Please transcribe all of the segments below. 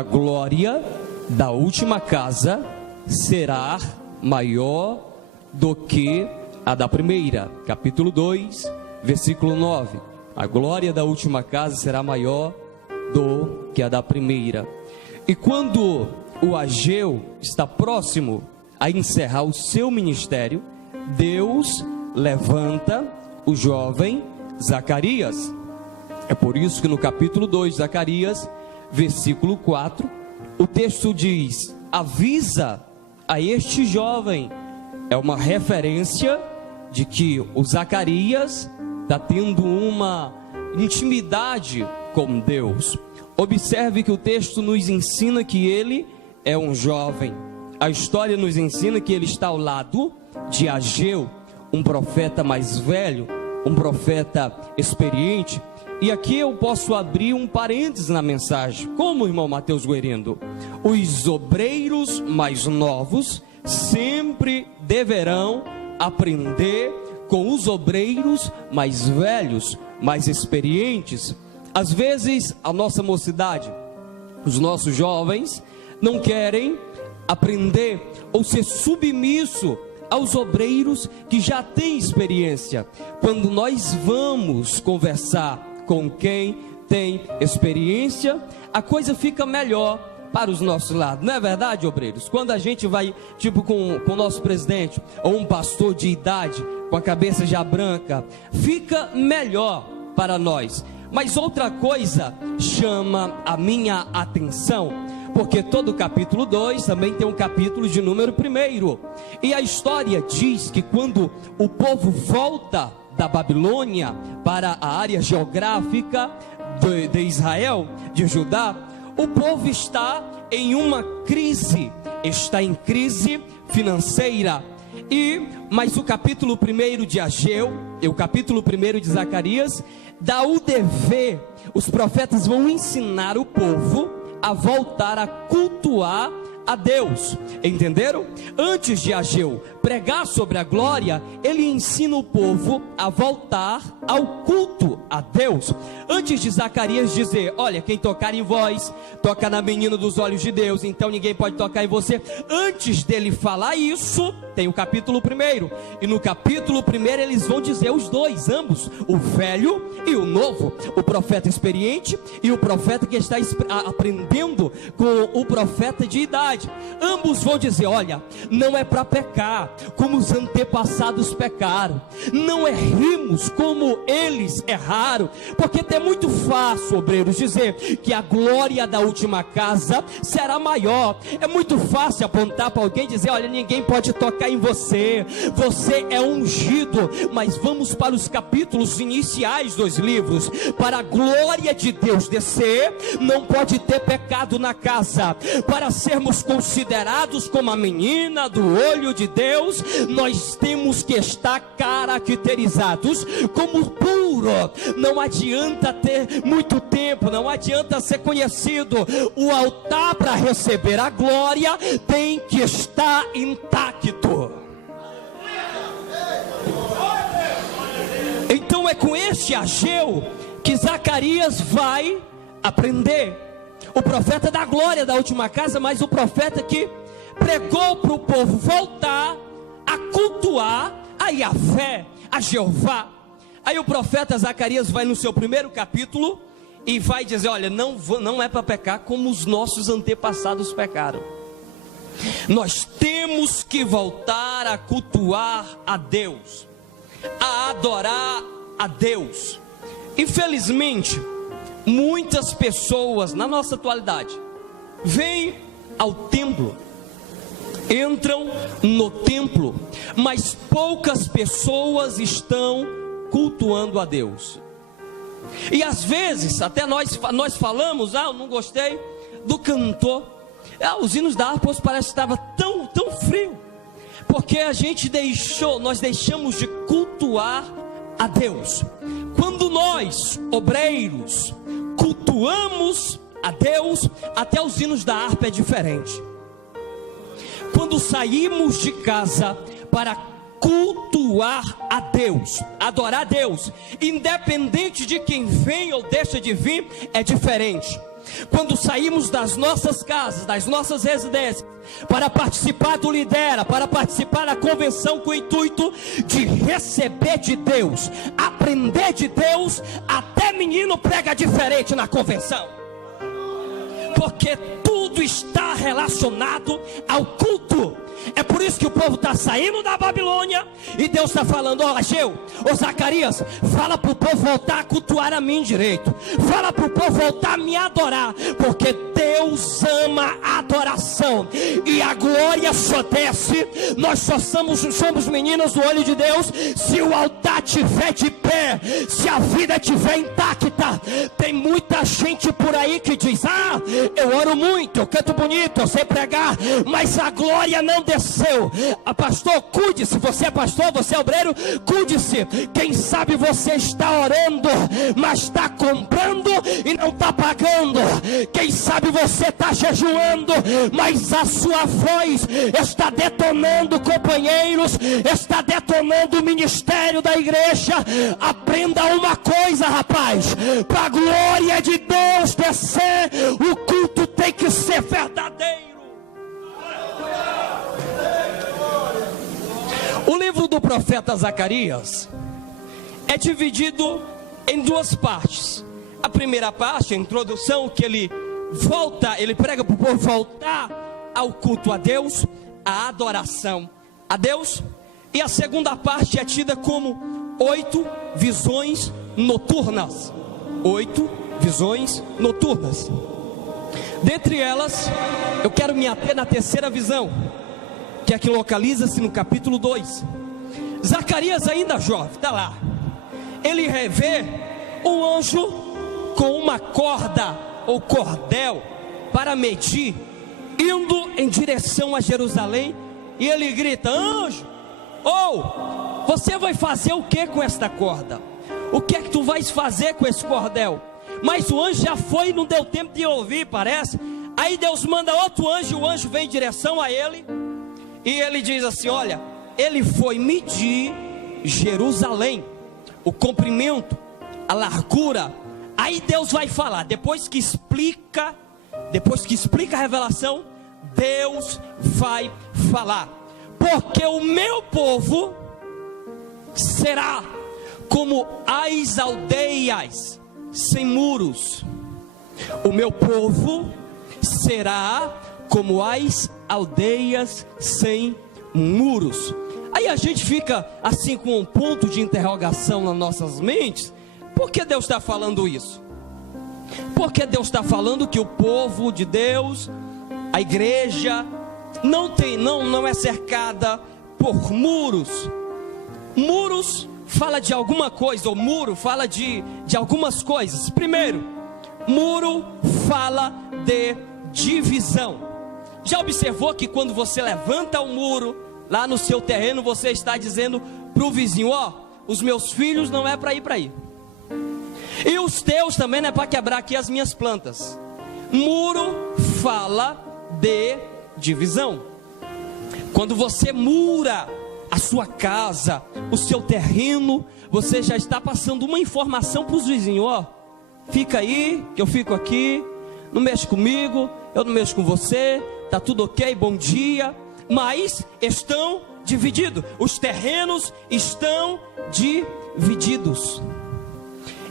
a glória da última casa será maior do que a da primeira. Capítulo 2, versículo 9. A glória da última casa será maior do que a da primeira. E quando o Ageu está próximo a encerrar o seu ministério, Deus levanta o jovem Zacarias. É por isso que no capítulo 2 de Zacarias, versículo 4, o texto diz: avisa a este jovem. É uma referência de que o Zacarias está tendo uma intimidade com Deus. Observe que o texto nos ensina que ele é um jovem. A história nos ensina que ele está ao lado de Ageu, um profeta mais velho, um profeta experiente. E aqui eu posso abrir um parênteses na mensagem. Como, irmão Mateus Guerindo? Os obreiros mais novos sempre deverão aprender com os obreiros mais velhos, mais experientes. Às vezes a nossa mocidade, os nossos jovens não querem aprender ou ser submisso aos obreiros que já têm experiência. Quando nós vamos conversar com quem tem experiência, a coisa fica melhor para os nossos lados, não é verdade, obreiros? Quando a gente vai, tipo, com o nosso presidente, ou um pastor de idade, com a cabeça já branca, fica melhor para nós. Mas outra coisa chama a minha atenção, porque todo capítulo 2 também tem um capítulo de número 1. E a história diz que quando o povo volta da Babilônia para a área geográfica de Israel, de Judá, o povo está em uma crise, está em crise financeira. Mas o capítulo 1 de Ageu e o capítulo 1 de Zacarias dá o dever. Os profetas vão ensinar o povo a voltar a cultuar a Deus, entenderam? Antes de Ageu pregar sobre a glória, ele ensina o povo a voltar ao culto a Deus. Antes de Zacarias dizer: olha, quem tocar em vós, toca na menina dos olhos de Deus, então ninguém pode tocar em você. Antes dele falar isso, tem o capítulo 1, e no capítulo 1 eles vão dizer os dois, ambos, o velho e o novo, o profeta experiente e o profeta que está aprendendo com o profeta de idade. Ambos vão dizer: olha, não é para pecar como os antepassados pecaram, não erremos como eles erraram, porque é muito fácil, obreiros, dizer que a glória da última casa será maior. É muito fácil apontar para alguém e dizer: olha, ninguém pode tocar em você, você é ungido. Mas vamos para os capítulos iniciais dos livros. Para a glória de Deus descer, não pode ter pecado na casa. Para sermos considerados como a menina do olho de Deus, nós temos que estar caracterizados como puro. Não adianta ter muito tempo, não adianta ser conhecido. O altar para receber a glória tem que estar intacto. Então é com este Ageu que Zacarias vai aprender. O profeta da glória da última casa, mas o profeta que pregou para o povo voltar a cultuar a Yahvé, a Jeová. Aí o profeta Zacarias vai no seu 1º capítulo e vai dizer: olha, não é para pecar como os nossos antepassados pecaram. Nós temos que voltar a cultuar a Deus, a adorar a Deus. Infelizmente, muitas pessoas na nossa atualidade vêm ao templo, entram no templo, mas poucas pessoas estão cultuando a Deus. E às vezes até nós falamos: eu não gostei do cantor, os hinos da harpa parece que estava tão frio, porque nós deixamos de cultuar a Deus. Quando nós, obreiros, cultuamos a Deus, até os hinos da harpa é diferente. Quando saímos de casa para cultuar a Deus, adorar a Deus, independente de quem vem ou deixa de vir, é diferente. quando saímos das nossas casas, das nossas residências, para participar do Lidera, para participar da convenção com o intuito de receber de Deus, aprender de Deus, até menino prega diferente na convenção, porque tudo está relacionado ao culto. É por isso que o povo está saindo da Babilônia e Deus está falando: ó Ageu, ô Zacarias, fala para o povo voltar a cultuar a mim direito, fala para o povo voltar a me adorar, porque Deus ama a adoração, e a glória só desce, nós só somos meninas do olho de Deus se o altar estiver de pé, se a vida estiver intacta. Tem muita gente por aí que diz: ah, eu oro muito, eu canto bonito, eu sei pregar, mas a glória não desceu. Pastor, cuide-se, você é pastor, você é obreiro, cuide-se. Quem sabe você está orando, mas está comprando e não está pagando. Quem sabe você está jejuando, mas a sua voz está detonando companheiros, está detonando o ministério da igreja. Aprenda uma coisa, rapaz: para a glória de Deus descer, o culto tem que ser verdadeiro. O livro do profeta Zacarias é dividido em duas partes. A primeira parte, a introdução, que ele prega para o povo voltar ao culto a Deus, a adoração a Deus. E a segunda parte é tida como 8 visões noturnas. 8 visões noturnas. Dentre elas, eu quero me ater na terceira visão, que é que localiza-se no capítulo 2. Zacarias, ainda jovem, está lá. Ele revê um anjo com uma corda ou cordel para medir, indo em direção a Jerusalém. E ele grita: anjo, você vai fazer o que com esta corda? O que é que tu vais fazer com esse cordel? Mas o anjo já foi e não deu tempo de ouvir, parece. Aí Deus manda outro anjo, o anjo vem em direção a ele, e ele diz assim: olha, ele foi medir Jerusalém, o comprimento, a largura. Aí Deus vai falar, depois que explica a revelação, Deus vai falar: porque o meu povo será como as aldeias sem muros. O meu povo será como as aldeias sem muros. Aí a gente fica assim com um ponto de interrogação nas nossas mentes. Por que Deus está falando isso? Porque Deus está falando que o povo de Deus, a igreja, não é cercada por muros. Muros fala de alguma coisa, ou muro fala de algumas coisas. Primeiro, muro fala de divisão. Já observou que quando você levanta o muro lá no seu terreno, você está dizendo para o vizinho: ó, os meus filhos não é para ir para aí, e os teus também não é para quebrar aqui as minhas plantas. Muro fala de divisão. Quando você mura a sua casa, o seu terreno, você já está passando uma informação para os vizinhos: ó, fica aí, que eu fico aqui, não mexe comigo, eu não mexo com você, tá tudo ok, bom dia. Mas estão divididos, os terrenos estão divididos.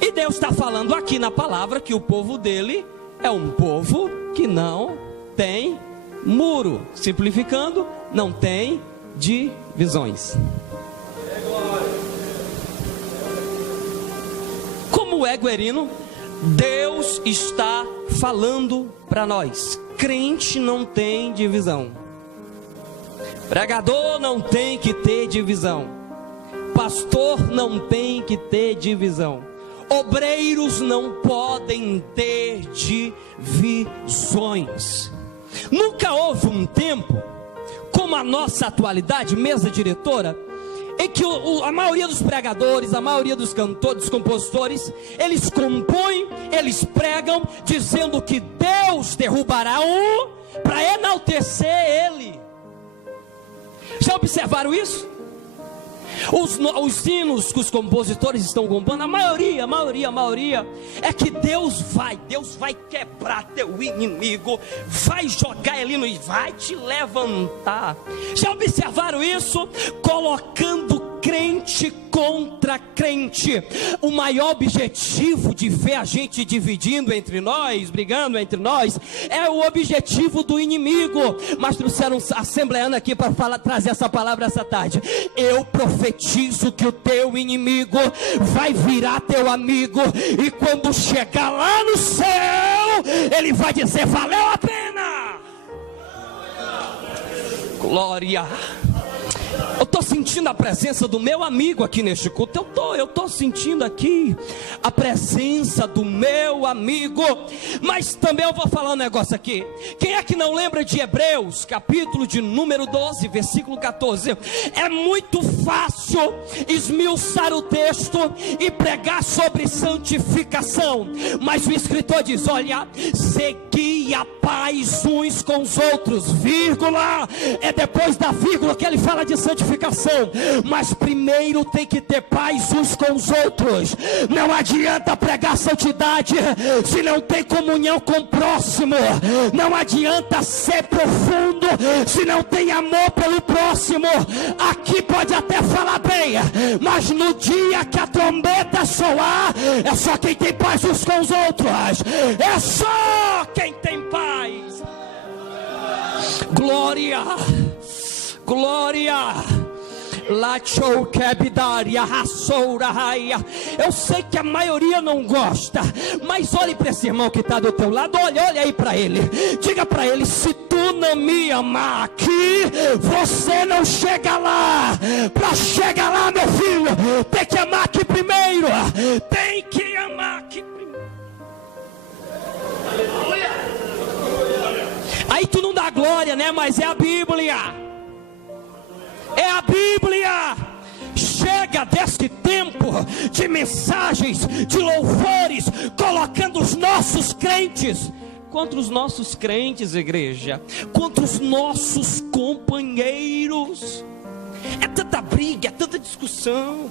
E Deus está falando aqui na palavra que o povo dele é um povo que não tem muro. Simplificando, não tem divisões. Como é, Guerino? Deus está falando para nós: crente não tem divisão, pregador não tem que ter divisão, pastor não tem que ter divisão, obreiros não podem ter divisões. Nunca houve um tempo como a nossa atualidade, mesa diretora, em que a maioria dos pregadores, a maioria dos cantores, dos compositores, eles compõem, eles pregam dizendo que Deus derrubará um para enaltecer ele. Já observaram isso? Os hinos que os compositores estão compondo, a maioria é que Deus vai quebrar teu inimigo, vai jogar ele e vai te levantar. Já observaram isso? Colocando crente contra crente. O maior objetivo de ver a gente dividindo entre nós, brigando entre nós, é o objetivo do inimigo. Mas trouxeram um assembleano aqui para trazer essa palavra essa tarde. Eu profetizo que o teu inimigo vai virar teu amigo, e quando chegar lá no céu, ele vai dizer: valeu a pena. Glória. Eu estou sentindo a presença do meu amigo aqui neste culto. Eu estou sentindo aqui a presença do meu amigo. Mas também eu vou falar um negócio aqui. Quem é que não lembra de Hebreus, capítulo de número 12, versículo 14? É muito fácil esmiuçar o texto e pregar sobre santificação, mas o escritor diz: olha, segui a paz uns com os outros, vírgula, é depois da vírgula que ele fala de santificação. Mas primeiro tem que ter paz uns com os outros. Não adianta pregar santidade se não tem comunhão com o próximo. Não adianta ser profundo se não tem amor pelo próximo. Aqui pode até falar bem, mas no dia que a trombeta soar, é só quem tem paz uns com os outros. É só quem tem paz. Glória, glória. Eu sei que a maioria não gosta, mas olhe para esse irmão que está do teu lado. Olha aí para ele. Diga para ele: se tu não me amar aqui, você não chega lá. Para chegar lá, meu filho, tem que amar aqui primeiro. Tem que amar aqui primeiro. Aí tu não dá glória, né? Mas é a Bíblia. É a Bíblia. Chega desse tempo de mensagens, de louvores, colocando os nossos crentes contra os nossos crentes, igreja, contra os nossos companheiros. É tanta briga, é tanta discussão,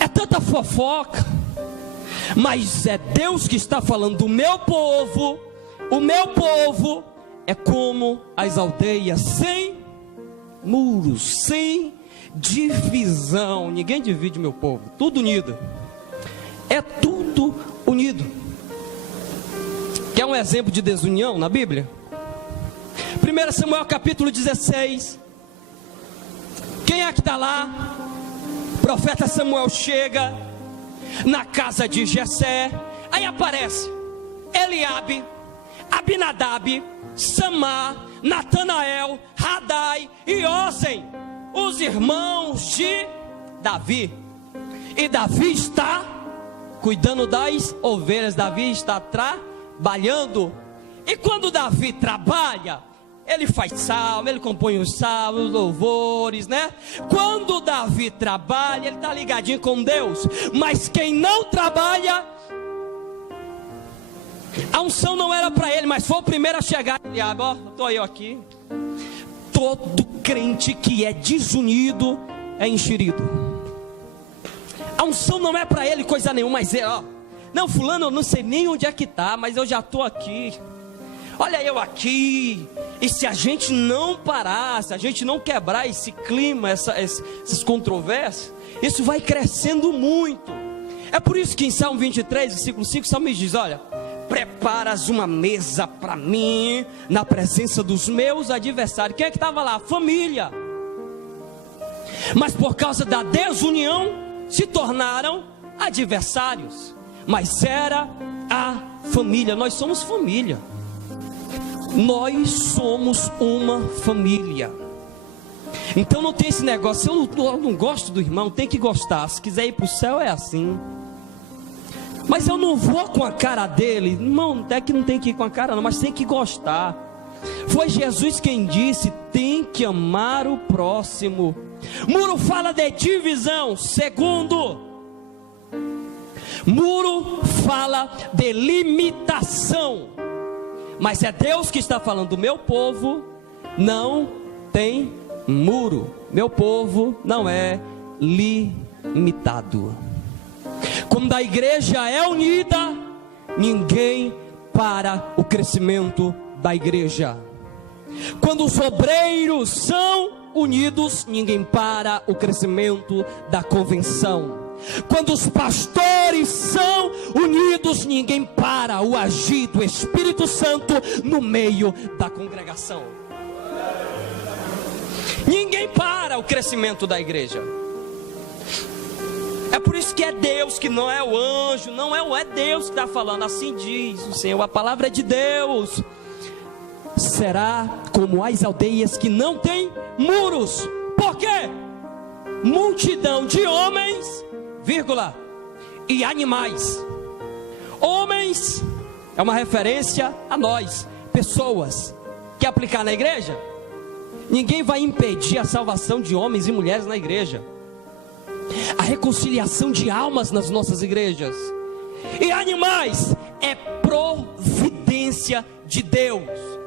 é tanta fofoca. Mas é Deus que está falando: o meu povo é como as aldeias sem muros, sem divisão. Ninguém divide meu povo, tudo unido. É tudo unido. Quer um exemplo de desunião na Bíblia? 1 Samuel capítulo 16. Quem é que está lá? O profeta Samuel chega na casa de Jessé. Aí aparece Eliabe, Abinadab, Samar, Natanael, Radai e Ósen, os irmãos de Davi. E Davi está cuidando das ovelhas. Davi está trabalhando. E quando Davi trabalha, ele faz salmo, ele compõe os salmos, os louvores, né? Quando Davi trabalha, ele está ligadinho com Deus. Mas quem não trabalha, a unção não era para ele, mas foi o primeiro a chegar. Eliabe, ó, estou eu aqui. Todo crente que é desunido é enxerido. A unção não é para ele coisa nenhuma, mas ó, não, fulano, eu não sei nem onde é que está, mas eu já estou aqui. Olha eu aqui. E se a gente não parar, se a gente não quebrar esse clima, essas controvérsias, isso vai crescendo muito. É por isso que em Salmo 23, versículo 5, o Salmo diz: olha, preparas uma mesa para mim na presença dos meus adversários. Quem é que estava lá? Família. Mas por causa da desunião se tornaram adversários. Mas era a família. Nós somos família. Nós somos uma família. Então não tem esse negócio: eu não gosto do irmão, tem que gostar. Se quiser ir para o céu é assim. Mas eu não vou com a cara dele. Irmão, até que não tem que ir com a cara não, mas tem que gostar. Foi Jesus quem disse: tem que amar o próximo. Muro fala de divisão. Segundo, muro fala de limitação. Mas é Deus que está falando: o meu povo não tem muro. Meu povo não é limitado. Quando a igreja é unida, ninguém para o crescimento da igreja. Quando os obreiros são unidos, ninguém para o crescimento da convenção. Quando os pastores são unidos, ninguém para o agir do Espírito Santo no meio da congregação. Ninguém para o crescimento da igreja. É por isso que é Deus, que não é o anjo, é Deus que está falando. Assim diz o Senhor, a palavra é de Deus. Será como as aldeias que não têm muros. Por quê? Multidão de homens, vírgula, e animais. Homens é uma referência a nós, pessoas. Quer aplicar na igreja? Ninguém vai impedir a salvação de homens e mulheres na igreja, a reconciliação de almas nas nossas igrejas. E animais é providência de Deus.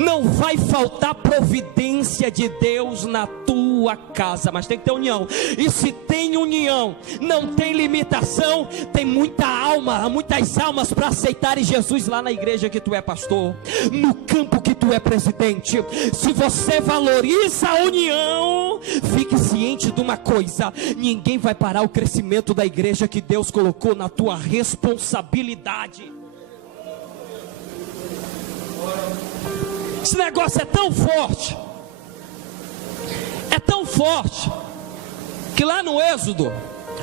Não vai faltar providência de Deus na tua casa, mas tem que ter união. E se tem união, não tem limitação. Tem muita alma, muitas almas para aceitarem Jesus lá na igreja que tu é pastor, no campo que tu é presidente. Se você valoriza a união, fique ciente de uma coisa: ninguém vai parar o crescimento da igreja que Deus colocou na tua responsabilidade. Esse negócio é tão forte, que lá no Êxodo,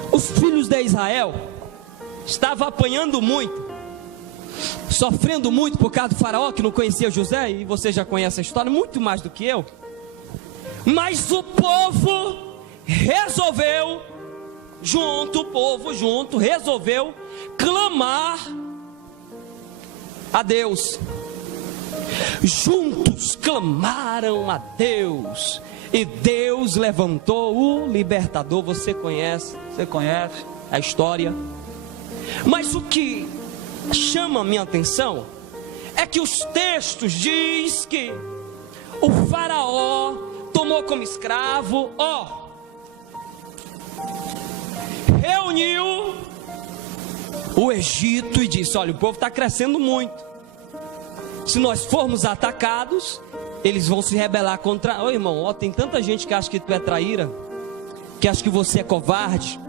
os filhos de Israel estavam apanhando muito, sofrendo muito por causa do faraó, que não conhecia José, e você já conhece a história muito mais do que eu. Mas o povo resolveu, resolveu clamar a Deus. Juntos clamaram a Deus, e Deus levantou o libertador. Você conhece a história. Mas o que chama a minha atenção é que os textos diz que o faraó tomou como escravo, reuniu o Egito e disse: olha, o povo está crescendo muito. Se nós formos atacados, eles vão se rebelar contra... Ô irmão, tem tanta gente que acha que tu é traíra, que acha que você é covarde,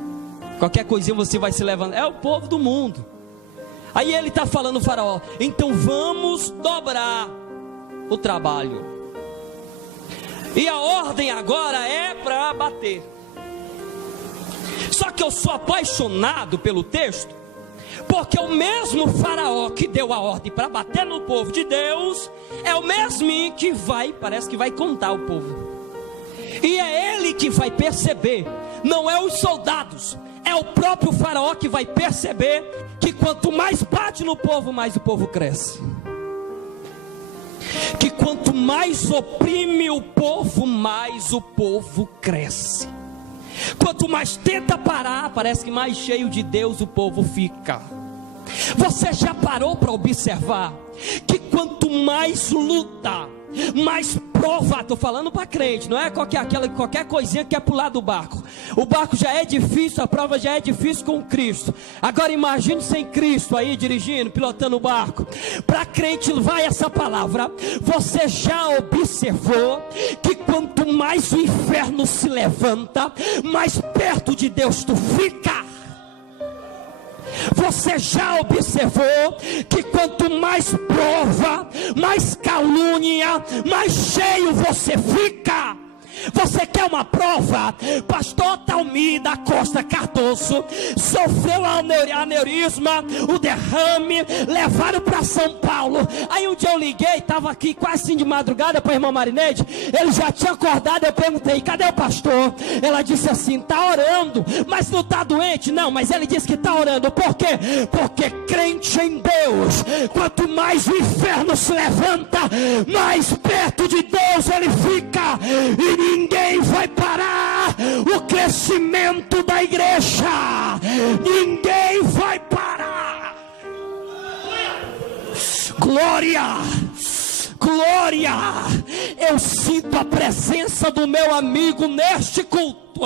qualquer coisinha você vai se levantar. É o povo do mundo. Aí ele está falando, o faraó: então vamos dobrar o trabalho, e a ordem agora é para bater. Só que eu sou apaixonado pelo texto, porque o mesmo faraó que deu a ordem para bater no povo de Deus é o mesmo que parece que vai contar o povo. E é ele que vai perceber, não é os soldados, é o próprio faraó que vai perceber que quanto mais bate no povo, mais o povo cresce. Que quanto mais oprime o povo, mais o povo cresce. Quanto mais tenta parar, parece que mais cheio de Deus o povo fica. Você já parou para observar que quanto mais luta, mais prova, estou falando para crente, não é qualquer coisinha que quer pular do barco. O barco já é difícil, a prova já é difícil com Cristo. Agora imagine sem Cristo aí dirigindo, pilotando o barco. Para crente vai essa palavra. Você já observou que quanto mais o inferno se levanta, mais perto de Deus tu fica? Você já observou que quanto mais prova, mais calúnia, mais cheio você fica? Você quer uma prova? Pastor Talmi da Costa Cardoso sofreu aneurisma, o derrame, levaram para São Paulo. Aí um dia eu liguei, estava aqui quase assim de madrugada para a irmã Marineide. Ele já tinha acordado, eu perguntei: cadê o pastor? Ela disse assim: está orando, mas não está doente. Não, mas ele disse que está orando. Por quê? Porque crente em Deus, quanto mais o inferno se levanta, mais perto de Deus ele fica. E ninguém vai parar o crescimento da igreja. Ninguém vai parar. Glória, glória! Eu sinto a presença do meu amigo neste culto.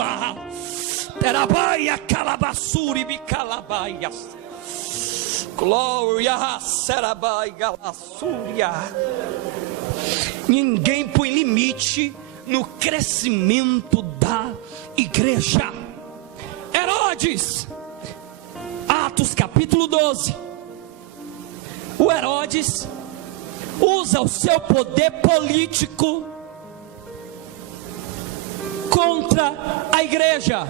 Terabaia, calabassuri, bicalabaia. Glória, serabai, galassúria. Ninguém põe limite no crescimento da igreja. Herodes, Atos capítulo 12. O Herodes usa o seu poder político contra a igreja,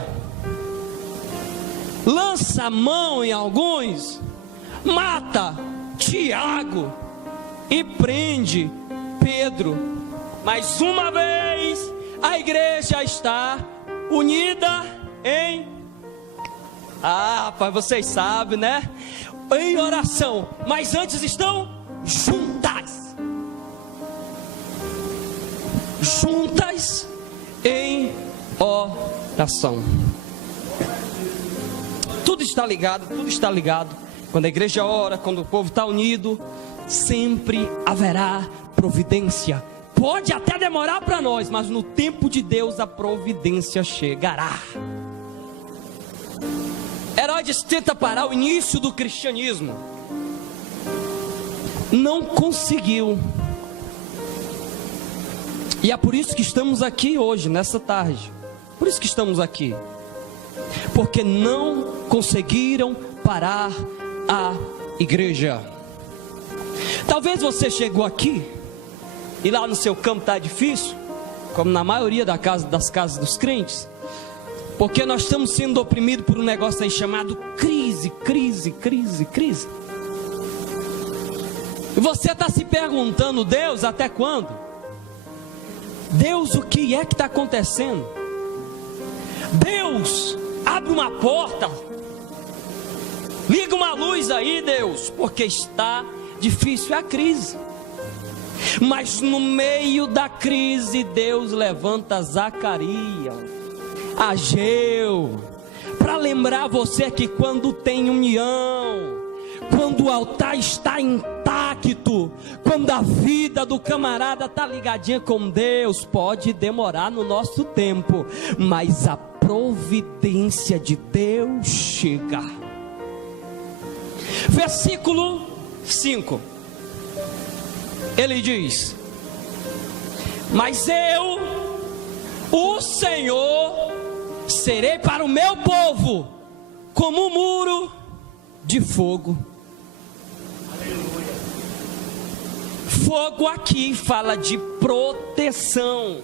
lança a mão em alguns, mata Tiago e prende Pedro. Mais uma vez a igreja está unida em pai, vocês sabem, né? Em oração, mas antes estão juntas em oração. Tudo está ligado. Quando a igreja ora, quando o povo está unido, sempre haverá providência. Pode até demorar para nós, mas no tempo de Deus a providência chegará. Herodes tenta parar o início do cristianismo, não conseguiu. E é por isso que estamos aqui hoje, nessa tarde. Por isso que estamos aqui, porque não conseguiram parar a igreja. Talvez você chegou aqui e lá no seu campo está difícil, como na maioria das casas dos crentes, porque nós estamos sendo oprimidos por um negócio aí chamado crise. E você está se perguntando: Deus, até quando? Deus, o que é que está acontecendo? Deus, abre uma porta, liga uma luz aí, Deus, porque está difícil a crise. Mas no meio da crise, Deus levanta Zacarias, Ageu, para lembrar você que quando tem união, quando o altar está intacto, quando a vida do camarada está ligadinha com Deus, pode demorar no nosso tempo, mas a providência de Deus chega. Versículo 5, ele diz: mas eu, o Senhor, serei para o meu povo como um muro de fogo. Aleluia. Fogo aqui fala de proteção.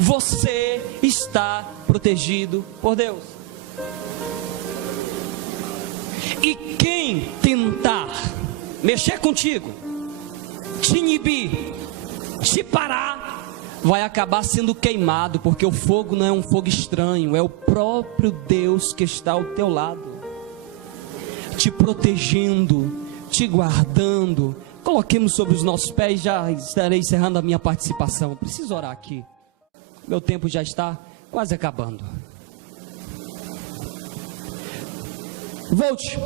Você está protegido por Deus. E quem tentar mexer contigo, te inibir, te parar, vai acabar sendo queimado, porque o fogo não é um fogo estranho, é o próprio Deus que está ao teu lado, te protegendo, te guardando. Coloquemos sobre os nossos pés, já estarei encerrando a minha participação. Preciso orar aqui, meu tempo já está quase acabando. Volte